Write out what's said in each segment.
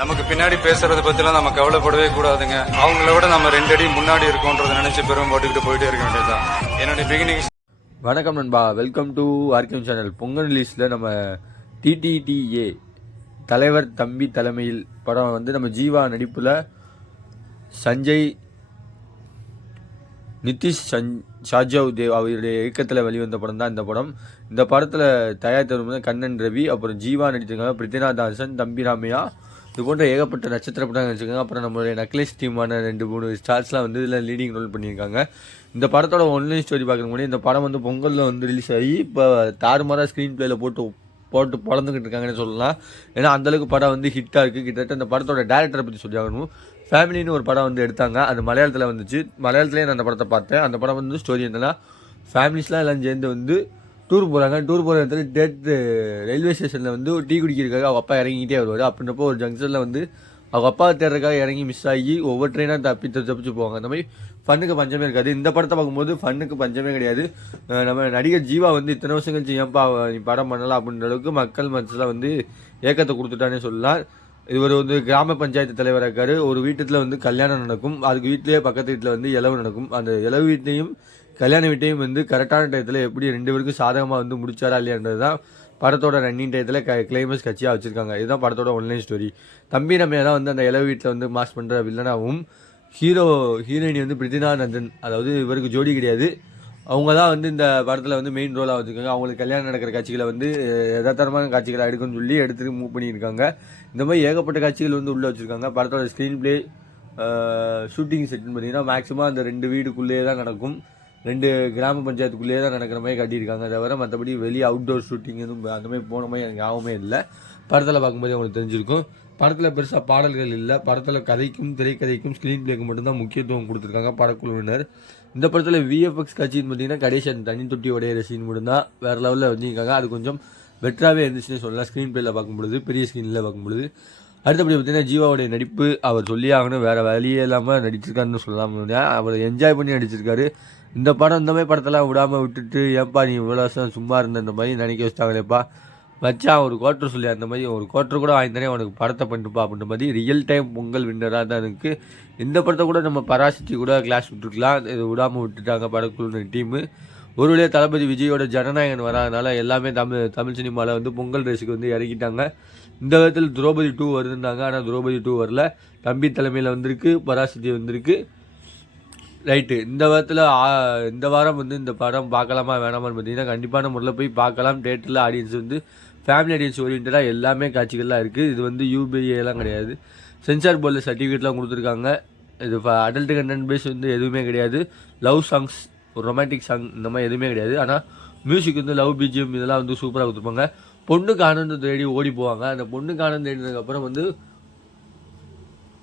நமக்கு பின்னாடி பேசுறதை பத்திலாம் நம்ம கவலைப்படவே கூடாதுங்க. அவங்கள விட நம்ம 2 அடி முன்னாடி இருக்கோன்றதை நினைச்சு பெரும் போட்டுக்கிட்டு போயிட்டே இருக்க வேண்டியதுதான். என்னுடைய பிகினிங். வணக்கம் நண்பா, வெல்கம் டு ஆர்கியம் சேனல். பொங்கல் ரிலீஸில் நம்ம டிடிடிஏ தலைவர் தம்பி தலைமையில் படம் வந்து நம்ம ஜீவா நடிப்பில் சஞ்சய் நிதிஷ் ஷாஜவ் தேவ் அவருடைய இயக்கத்தில் வெளிவந்த படம் தான் இந்த படம். இந்த படத்தில் தயாரித்தவர் கண்ணன் ரவி, அப்புறம் ஜீவா நடிச்சிருக்காங்க, பிருத்திநாத் தாசன், தம்பி ராமையா, இது போன்ற ஏகப்பட்ட நட்சத்திர படம் நடிச்சிருக்காங்க. அப்புறம் நம்மளுடைய நக்லேஸ் டீமான 2-3 ஸ்டார்ஸ்லாம் வந்து இதில் லீடிங் ரோல் பண்ணியிருக்காங்க. இந்த படத்தோட ஒன்லைன் ஸ்டோரி பார்க்க முடியும். இந்த படம் வந்து பொங்கலில் வந்து ரிலீஸ் ஆகி இப்போ தாறுமாறாக ஸ்க்ரீன் பிளேயில் போட்டு பிறந்துக்கிட்டு இருக்காங்கன்னு சொல்லலாம். ஏன்னா அந்தளவுக்கு படம் வந்து ஹிட்டாக இருக்குது. கிட்டத்தட்ட இந்த படத்தோட டேரக்டரை பற்றி சொல்லி ஆகணும். ஃபேமிலின்னு ஒரு படம் வந்து எடுத்தாங்க, அது மலையாளத்தில் வந்துச்சு. மலையாளத்துலேயே நான் அந்த படத்தை பார்த்தேன். அந்த படம் வந்து ஸ்டோரி என்னன்னா, ஃபேமிலிஸ்லாம் எல்லாம் சேர்ந்து வந்து டூர் போகிறாங்க. டூர் போகிற இடத்துல ரயில்வே ஸ்டேஷனில் வந்து டீ குடிக்கிறதுக்காக அவங்க அப்பா இறங்கிக்கிட்டே வருவார். அப்படின்றப்போ ஒரு ஜங்ஷனில் வந்து அவங்க அப்பா தேடுறதுக்காக இறங்கி மிஸ் ஆகி ஒவ்வொரு ட்ரெயினாக தப்பிச்சு போவாங்க. அந்த மாதிரி ஃபன்னுக்கு பஞ்சமே இருக்காது. இந்த படத்தை பார்க்கும்போது ஃபன்னுக்கு பஞ்சமே கிடையாது. நம்ம நடிகர் ஜீவா வந்து இத்தனை வருஷம் கழிச்சு ஏன்பா நீ படம் பண்ணலாம் அப்படின்ற அளவுக்கு மக்கள் மனசில் வந்து ஏக்கத்தை கொடுத்துட்டானே சொல்லலாம். இவர் வந்து கிராம பஞ்சாயத்து தலைவராக இருக்காரு. ஒரு வீட்டுல வந்து கல்யாணம் நடக்கும், அதுக்கு வீட்டிலேயே பக்கத்து வீட்டில் வந்து இலவு நடக்கும். அந்த இலவு வீட்டையும் கல்யாண வீட்டையும் வந்து கரெக்டான டயத்தில் எப்படி 2 பேருக்கும் சாதகமாக வந்து முடிச்சாரா இல்லையான்றது தான் படத்தோட ரன்னிங் டயத்தில் கிளைமேக்ஸ் கட்சியாக வச்சுருக்காங்க. இதுதான் படத்தோட ஒன்லைன் ஸ்டோரி. தம்பி ரம்யா தான் வந்து அந்த இலவு வீட்டில் வந்து மாஸ் பண்ணுற வில்லனாகவும், ஹீரோயினி வந்து பிருத்திநாத் நந்தன், அதாவது இவருக்கு ஜோடி கிடையாது, அவங்க தான் வந்து இந்த படத்தில் வந்து மெயின் ரோலாக வச்சுருக்காங்க. அவங்களுக்கு கல்யாணம் நடக்கிற காட்சிகளை வந்து யதார்த்தமான காட்சிகளை எடுக்கணும்னு சொல்லி எடுத்துகிட்டு மூவ் பண்ணியிருக்காங்க. இந்த மாதிரி ஏகப்பட்ட காட்சிகள் வந்து உள்ளே வச்சுருக்காங்க. படத்தோட ஸ்க்ரீன் பிளே ஷூட்டிங் செட்டுன்னு பார்த்தீங்கன்னா மேக்ஸிமம் அந்த 2 வீடுக்குள்ளேயே தான் நடக்கும், 2 கிராம பஞ்சாயத்துக்குள்ளேயே தான் நடக்கிற மாதிரி காட்டியிருக்காங்க. தவிர மற்றபடி வெளியே அவுட்டோர் ஷூட்டிங் எதுவும் அந்த மாதிரி போன மாதிரி எனக்கு யாவுமே இல்லை. படத்தில் பார்க்கும்போது அவங்களுக்கு தெரிஞ்சிருக்கும். படத்தில் பெருசாக பாடல்கள் இல்லை. படத்தில் கதைக்கும் திரைக்கதைக்கும் ஸ்க்ரீன் பிளேக்கு மட்டும்தான் முக்கியத்துவம் கொடுத்துருக்காங்க படக்குழுவினர். இந்த படத்தில் விஎஃப்எக்ஸ் காட்சின்னு பார்த்தீங்கன்னா கடைசி அந்த தனி தொட்டி உடையிற சீன் மட்டும்தான் வேறு லெவலில் வச்சுருக்காங்க. அது கொஞ்சம் பெட்டராகவே இருந்துச்சுன்னு சொல்லலாம். ஸ்க்ரீன் பிளேயில் பார்க்கும்பொழுது, பெரிய ஸ்க்ரீனில் பார்க்கும்பொழுது. அடுத்தபடி பார்த்தீங்கன்னா ஜீவாவுடைய நடிப்பு அவர் சொல்லி ஆகணும், வேறு வழியே இல்லாமல் நடிச்சிருக்காருன்னு சொல்லலாம். அவர் என்ஜாய் பண்ணி நடிச்சிருக்காரு. இந்த படம் இந்த மாதிரி படத்தெல்லாம் விடாமல் விட்டுட்டு ஏப்பா நீ இவ்வளோ வருஷம் சும்மா இருந்த இந்த மாதிரி நினைக்க வச்சிட்டாங்களேப்பா வச்சான் ஒரு குவார்ட்டர் சொல்லி அந்த மாதிரி ஒரு குவார்ட்டர் கூட வாங்கித்தானே அவனுக்கு படத்தை பண்ணிட்டுப்பா அப்படின்ற மாதிரி ரியல் டைம் பொங்கல் வின்னராக தான் இருக்குது. இந்த படத்தை கூட நம்ம பராசக்தி கூட கிளாஸ் விட்டுருக்கலாம், இது விடாமல் விட்டுட்டாங்க படக்குழு டீமு. ஒரு வழியாக தளபதி விஜயோட ஜனநாயகன் வராதனால எல்லாமே தமிழ் சினிமாவில் வந்து பொங்கல் ரேஸுக்கு வந்து இறக்கிட்டாங்க. இந்த விதத்தில் திரௌபதி 2 வருதுன்னாங்க, ஆனால் திரௌபதி 2 வரல. தம்பி தலைமையில் வந்திருக்கு, பராசக்தி வந்திருக்கு. ரைட்டு. இந்த விதத்தில் இந்த வாரம் வந்து இந்த படம் பார்க்கலாமா வேணாமான்னு பார்த்தீங்கன்னா கண்டிப்பான முறையில் போய் பார்க்கலாம். தேட்டரில் ஆடியன்ஸ் வந்து ஃபேமிலி ஆடியன்ஸ் ஓரியன்டாக எல்லாமே காட்சிகள்லாம் இருக்குது. இது வந்து யூபிஏலாம் கிடையாது, சென்சார் போர்டில் சர்டிஃபிகேட்லாம் கொடுத்துருக்காங்க. இது அடல்ட் கண்டென்ட் பேஸ் வந்து எதுவுமே கிடையாது. லவ் சாங்ஸ், ஒரு ரொமான்டிக் சாங் இந்த மாதிரி எதுவுமே கிடையாது. ஆனால் மியூசிக் வந்து லவ் பிஜிஎம் இதெல்லாம் வந்து சூப்பராக கொடுத்துருப்பாங்க. பொண்ணுக்கு ஆனந்தம் தேடி ஓடி போவாங்க. அந்த பொண்ணுக்கு ஆனந்தம் தேடினதுக்கப்புறம் வந்து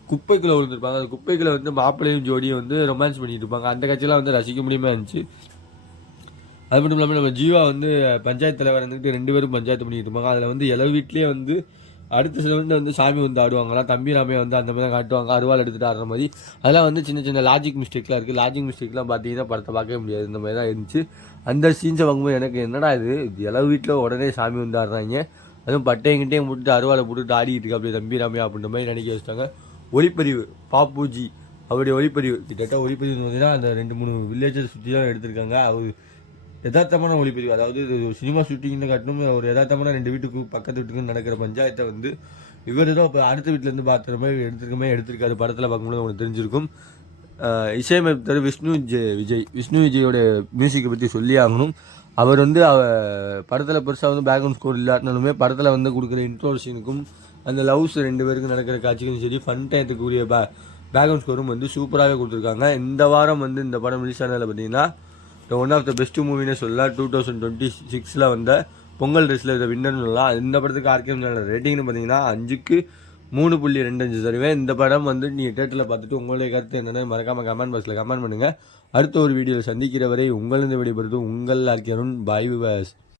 குப்பைக்குள்ளே விழுந்துருப்பாங்க. அந்த குப்பைக்குள்ளே வந்து மாப்பிள்ளையும் ஜோடியும் வந்து ரொமான்ஸ் பண்ணிட்டு இருப்பாங்க. அந்த காட்சியெல்லாம் வந்து ரசிக்க முடியுமா இருந்துச்சு. அது மட்டும் இல்லாமல் நம்ம ஜீவா வந்து பஞ்சாயத்து தலைவர் வந்துட்டு 2 பேரும் பஞ்சாயத்து பண்ணிட்டு இருப்பாங்க. அதில் வந்து எல்லா வீட்லேயே வந்து அடுத்த சில வந்து சாமி வந்து ஆடுவாங்களாம். தம்பி ராமையா வந்து அந்த மாதிரி தான் காட்டுவாங்க, அருவாள் எடுத்துகிட்டு ஆடுற மாதிரி. அதெல்லாம் வந்து சின்ன சின்ன லாஜிக் மிஸ்டேக்லாம் இருக்குது. லாஜிக் மிஸ்டேக்லாம் பார்த்தீங்கன்னா படத்தை பார்க்கவே முடியாது. இந்த மாதிரி தான் இருந்துச்சு. அந்த சீன்ஸை பார்க்கும்போது எனக்கு என்னடா இது எல்லா வீட்டில் உடனே சாமி வந்து ஆடுறாங்க, அதுவும் பட்டையங்கிட்டையும் போட்டுட்டு அருவாளை போட்டுட்டு ஆடிட்டு இருக்கு அப்படியே தம்பி ராமையா அப்படின்ற மாதிரி நினைக்க வச்சுட்டாங்க. ஒளிப்பதிவு பாப்புஜி அவருடைய ஒளிப்பதிவு கிட்டத்தட்ட ஒளிப்பதிவு பார்த்தீங்கன்னா அந்த 2-3 வில்லேஜஸ் சுற்றி தான் எடுத்திருக்காங்க. அவர் யதார்த்தமான ஒளிப்பதிவு, அதாவது சினிமா ஷூட்டிங்னு காட்டணும். ஒரு யதார்த்தமான 2 வீட்டுக்கு பக்கத்து வீட்டுக்கு நடக்கிற பஞ்சாயத்தை வந்து இவர் தான் இப்போ அடுத்த வீட்டிலேருந்து பார்த்துற மாதிரி எடுத்திருக்காரு. படத்தில் பார்க்கும்போது உங்களுக்கு தெரிஞ்சிருக்கும். இசையமைப்பாளர் விஷ்ணு விஜயோட மியூசிக்கை பற்றி சொல்லி ஆகணும். அவர் வந்து படத்தில் பெருசாக வந்து பேக்ரவுண்ட் ஸ்கோர் இல்லாட்டினாலுமே படத்தில் வந்து கொடுக்குற இன்ட்ரோ சீனுக்கும் அந்த லவ்ஸ் 2 பேருக்கும் நடக்கிற காட்சிக்கும் சரி, ஃபன் டயத்துக்குரிய பேக்ரவுண்ட் ஸ்கோரும் வந்து சூப்பராகவே கொடுத்துருக்காங்க. இந்த வாரம் வந்து இந்த படம் ரிலீஸ் ஆனதில் பார்த்தீங்கன்னா ஒன் ஆஃப் த பெஸ்ட் மூவினே சொல்லலாம். 2026 வந்த பொங்கல் ரேஸில் இதை வின்னர்னு சொல்லலாம். இந்த படத்துக்கு ஆர்கியம் சேனல் ரேட்டிங்னு பார்த்தீங்கன்னா 5க்கு 3.25 தருவேன். இந்த படம் வந்து நீங்கள் தேட்டரில் பார்த்துட்டு உங்களுடைய கருத்து என்னென்னு மறக்காமல் கமெண்ட் பாக்ஸில் கமெண்ட் பண்ணுங்கள். அடுத்த ஒரு வீடியோவில் சந்திக்கிற வரை உங்களிருந்து விடைபெறுவது உங்கள் ஆர்கியம். பாய் விவாஸ்.